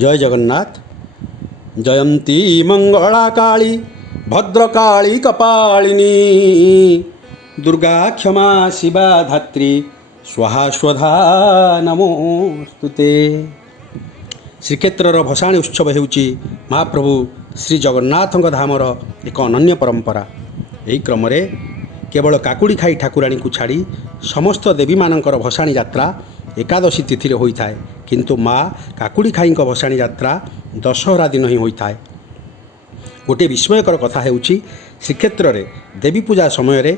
जय जगन्नाथ। जयंती मंगला काली भद्रकाली कपालिनी दुर्गा क्षमा शिवा धात्री स्वाहा स्वधा नमोस्तुते। श्रीक्षेत्र भसाणी उत्सव होउची महाप्रभु श्री जगन्नाथ धामर एक अनन्य परंपरा। यही क्रम केवल काकुड़ी खाई ठाकुराणी को छाड़ी समस्त देवी मानकर भसाणी यात्रा एकादशी तिथि होता है, किंतु माँ काकुड़ी खाई भसाणी यात्रा दशहरा दिन ही होता है। गोटे विस्मयकर कथा हेउची श्रीक्षेत्र में देवी पूजा समय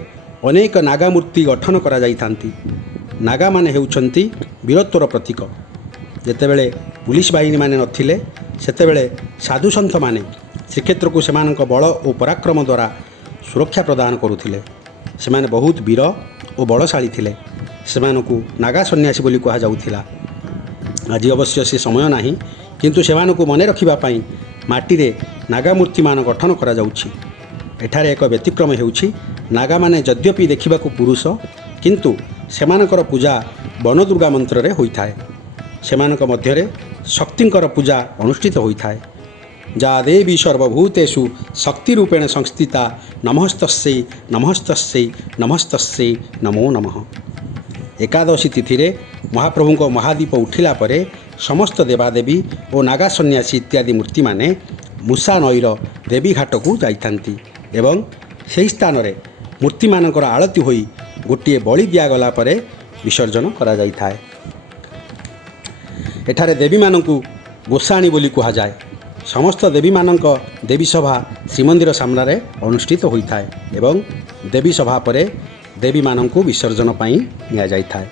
अनेक नागा मूर्ति गठन करा जाइथांती। नागा माने हेउछंती वीरत्वर प्रतीक। जेतेबेले पुलिस बाहिनी माने नथिले सेतेबेले साधु सन्थ माने श्रीक्षेत्र को सेमानक बल और पराक्रम द्वारा सुरक्षा प्रदान करुथिले। सेमाने बहुत वीर और बलशाली थिले। सेमानकु नागा सन्यासी बोली कहा जाउथिला। आज अवश्य से समय नाही, किंतु सेमानकु मने रखिबा पई माटी रे नागा मूर्ति मान गठन करा जाउछि। एठारे एक व्यतिक्रम हेउछि। नागा माने यद्यपि देखिबाकु पुरुष, किंतु सेमानकर पूजा वन दुर्गा मंत्र रे होइथाय। सेमानक मध्यरे शक्तिंकर पूजा अनुष्ठित होइथाय। जा देवी सर्वभूतेषु शक्ति रूपेण संस्थिता नमस्तस्यै नमस्तस्यै नमस्तस्यै नमो नमः। एकादशी तिथि रे महाप्रभु को महादीप उठिला परे समस्त देवादेवी और नागा सन्यासी इत्यादि मूर्ति माने मूषा नईर देवी घाट को जाइथांती एवं ସେହି ସ୍ଥାନରେ ମୂର୍ତ୍ତିମାନଙ୍କର ଆଳତି ହୋଇ ଗୋଟିଏ ବଳି ଦିଆଗଲା ପରେ ବିସର୍ଜନ କରାଯାଇଥାଏ। ଏଠାରେ ଦେବୀମାନଙ୍କୁ ଗୋସାଣୀ ବୋଲି କୁହାଯାଏ। ସମସ୍ତ ଦେବୀମାନଙ୍କ ଦେବୀ ସଭା ଶ୍ରୀମନ୍ଦିର ସାମ୍ନାରେ ଅନୁଷ୍ଠିତ ହୋଇଥାଏ ଏବଂ ଦେବୀ ସଭା ପରେ ଦେବୀମାନଙ୍କୁ ବିସର୍ଜନ ପାଇଁ ନିଆଯାଇଥାଏ।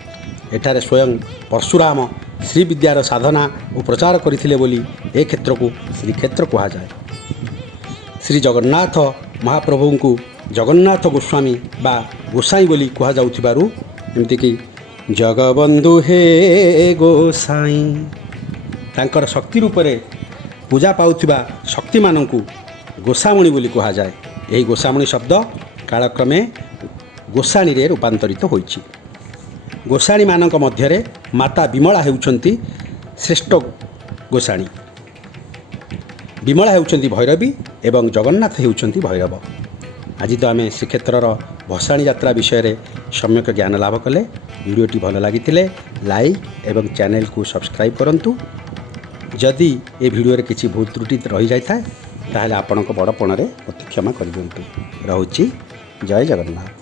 ଏଠାରେ ସ୍ୱୟଂ ପରଶୁରାମ ଶ୍ରୀବିଦ୍ୟାର ସାଧନା ଓ ପ୍ରଚାର କରିଥିଲେ ବୋଲି ଏ କ୍ଷେତ୍ରକୁ ଶ୍ରୀକ୍ଷେତ୍ର କୁହାଯାଏ। ଶ୍ରୀ ଜଗନ୍ନାଥ महाप्रभु जगन्नाथ गोस्वामी बा गोसाई बोली कह जाउथिबारु एमतीकि जगबंधु हे गोसाई तांकर शक्ति रूप में पूजा पाउथिबा शक्ति मानंकु गोसामणी बोली कह जाए। यही गोसामणी शब्द कालक्रमे गोसाणी रे रूपांतरित होइछि। गोसाणी मानक मध्यरे माता विमला हेउछंती श्रेष्ठ गोसाणी। विमला हेउछंती भैरवी एवं जगन्नाथ हेउछंती भैरव। आज तो आम श्रीक्षेत्र भसाणी यात्रा विषय में सम्यक ज्ञान लाभ कले। वीडियोटी भल लगी लाइक एवं चैनल को सब्सक्राइब करंतु। जदि ए वीडियो रे किसी भूल त्रुटि रही जाए ताहले आपणक बड़पण रे अति क्षमा कर दियंतु। रहुछि जय जगन्नाथ।